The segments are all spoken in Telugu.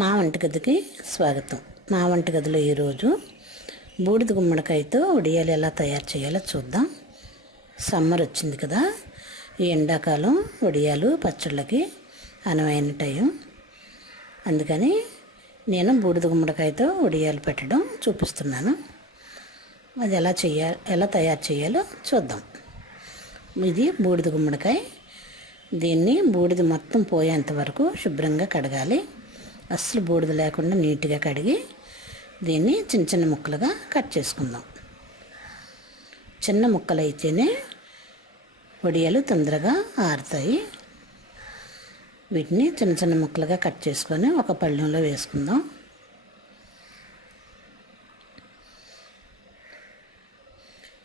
మా వంటగదికి స్వాగతం. మా వంటగదిలో ఈరోజు బూడిద గుమ్మడికాయతో వడియాలు ఎలా తయారు చేయాలో చూద్దాం. సమ్మర్ వచ్చింది కదా, ఈ ఎండాకాలం వడియాలు పచ్చళ్ళకి అనువైన టైం. అందుకని నేను బూడిద గుమ్మడికాయతో వడియాలు పెట్టడం చూపిస్తున్నాను. అది ఎలా తయారు చేయాలో చూద్దాం. ఇది బూడిద గుమ్మడికాయ. దీన్ని బూడిద మొత్తం పోయేంత వరకు శుభ్రంగా కడగాలి. అస్సలు బూడిద లేకుండా నీట్గా కడిగి దీన్ని చిన్న చిన్న ముక్కలుగా కట్ చేసుకుందాం. చిన్న ముక్కలు అయితేనే వడియాలు తొందరగా ఆరుతాయి. వీటిని చిన్న చిన్న ముక్కలుగా కట్ చేసుకొని ఒక పళ్ళెంలో వేసుకుందాం.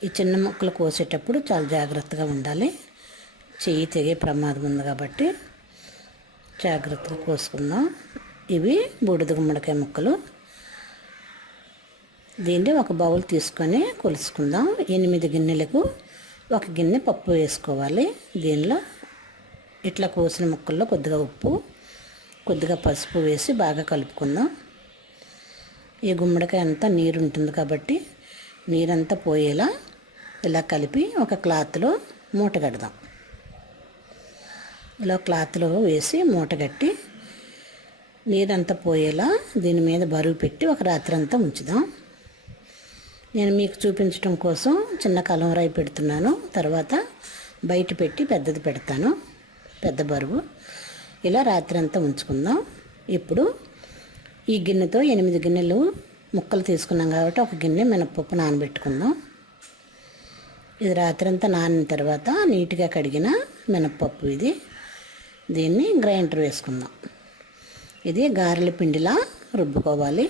ఈ చిన్న ముక్కలు కోసేటప్పుడు చాలా జాగ్రత్తగా ఉండాలి. చెయ్యి తెగే ప్రమాదం ఉంది కాబట్టి జాగ్రత్తగా కోసుకుందాం. ఇవి బూడిద గుమ్మడికాయ ముక్కలు. దీన్ని ఒక బౌల్ తీసుకొని కొలుసుకుందాం. 8 గిన్నెలకు 1 గిన్నె పప్పు వేసుకోవాలి. దీనిలో ఇట్లా కోసిన ముక్కల్లో కొద్దిగా ఉప్పు, కొద్దిగా పసుపు వేసి బాగా కలుపుకుందాం. ఈ గుమ్మడికాయ అంతా నీరు ఉంటుంది కాబట్టి నీరంతా పోయేలా ఇలా కలిపి ఒక క్లాత్లో మూట కడదాం. ఇలా క్లాత్లో వేసి మూట కట్టి నీరంతా పోయేలా దీని మీద బరువు పెట్టి ఒక రాత్రి అంతా ఉంచుదాం. నేను మీకు చూపించడం కోసం చిన్న కలంరాయి పెడుతున్నాను. తర్వాత బయట పెట్టి పెద్దది పెడతాను, పెద్ద బరువు. ఇలా రాత్రి అంతా ఉంచుకుందాం. ఇప్పుడు ఈ గిన్నెతో 8 గిన్నెలు ముక్కలు తీసుకున్నాం కాబట్టి 1 గిన్నె మినపప్పు నానబెట్టుకుందాం. ఇది రాత్రి అంతా నానిన తర్వాత నీట్గా కడిగిన మినపప్పు ఇది. దీన్ని గ్రైండర్ వేసుకుందాం. ఇది గారెల పిండిలా రుబ్బుకోవాలి.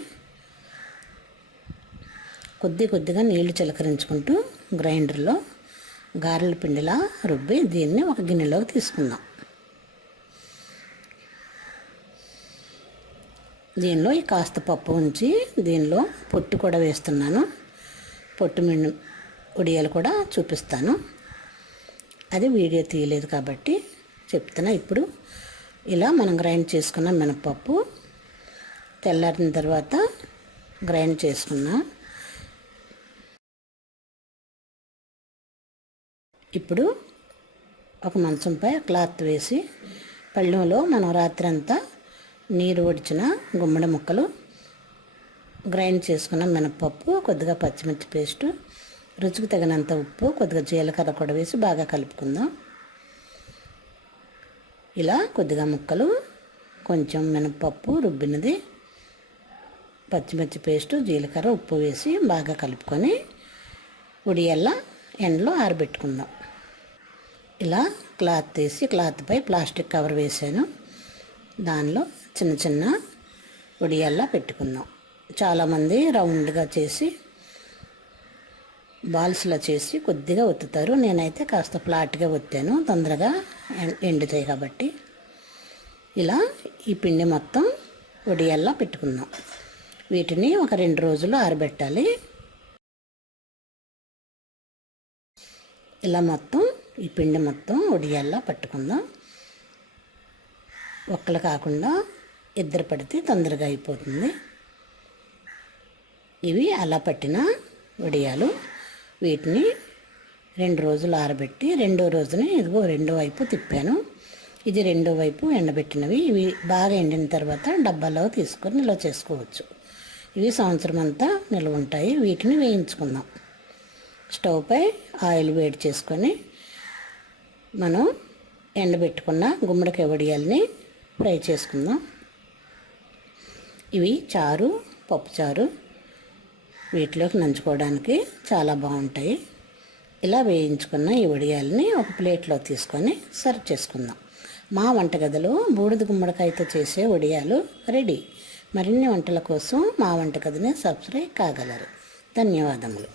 కొద్దిగా నీళ్లు చిలకరించుకుంటూ గ్రైండర్లో గారెల పిండిలా రుబ్బి దీన్ని ఒక గిన్నెలోకి తీసుకుందాం. దీనిలో కాస్త పప్పు ఉంచి దీనిలో పొట్టు కూడా వేస్తున్నాను. పొట్టు వడియాలు కూడా చూపిస్తాను. అది వీడియో తీయలేదు కాబట్టి చెప్తున్నా. ఇప్పుడు ఇలా మనం గ్రైండ్ చేసుకున్న మినపప్పు తెల్లారిన తర్వాత గ్రైండ్ చేసుకున్నాం. ఇప్పుడు ఒక మంచంపై క్లాత్ వేసి పళ్ళెంలో మనం రాత్రి అంతా నీరు వడిచిన గుమ్మడి ముక్కలు, గ్రైండ్ చేసుకున్న మినపప్పు, కొద్దిగా పచ్చిమిర్చి పేస్టు, రుచికి తగినంత ఉప్పు, కొద్దిగా జీలకర్ర కూడా వేసి బాగా కలుపుకుందాం. ఇలా కొద్దిగా ముక్కలు, కొంచెం మినపప్పు రుబ్బినది, పచ్చిమిర్చి పేస్టు, జీలకర్ర, ఉప్పు వేసి బాగా కలుపుకొని వడియాల ఎండలో ఆరబెట్టుకుందాం. ఇలా క్లాత్ తీసి క్లాత్పై ప్లాస్టిక్ కవర్ వేసాను. దానిలో చిన్న చిన్న వడియాల్లా పెట్టుకుందాం. చాలామంది రౌండ్గా చేసి బాల్స్లా చేసి కొద్దిగా ఒత్తుతారు. నేనైతే కాస్త ఫ్లాట్గా ఒత్తాను, తొందరగా ఎండుతాయి కాబట్టి. ఇలా ఈ పిండి మొత్తం వడియాల్లా పెట్టుకుందాం. వీటిని ఒక 2 రోజులు ఆరబెట్టాలి. ఇలా మొత్తం ఈ పిండి మొత్తం వడియాల్లా పట్టుకుందాం. ఒక్కలు కాకుండా 2 పడితే తొందరగా అయిపోతుంది. ఇవి అలా పట్టిన వడియాలు. వీటిని 2 రోజులు ఆరబెట్టి రెండో రోజున ఇదిగో రెండో వైపు తిప్పాను. ఇది రెండో వైపు ఎండబెట్టినవి. ఇవి బాగా ఎండిన తర్వాత డబ్బాలో తీసుకొని నిల్వ చేసుకోవచ్చు. ఇవి సంవత్సరం అంతా నిల్వ ఉంటాయి. వీటిని వేయించుకుందాం. స్టవ్పై ఆయిల్ వేడి చేసుకొని మనం ఎండబెట్టుకున్న గుమ్మడికాయ వడియాల్ని ఫ్రై చేసుకుందాం. ఇవి చారు, పప్పుచారు వీటిలోకి నంచుకోవడానికి చాలా బాగుంటాయి. ఇలా వేయించుకున్న ఈ వడియాలని ఒక ప్లేట్లో తీసుకొని సర్వ్ చేసుకుందాం. మా వంటగదిలో బూడిద గుమ్మడికాయతో చేసే వడియాలు రెడీ. మరిన్ని వంటల కోసం మా వంటగదిని సబ్స్క్రైబ్ కాగలరు. ధన్యవాదములు.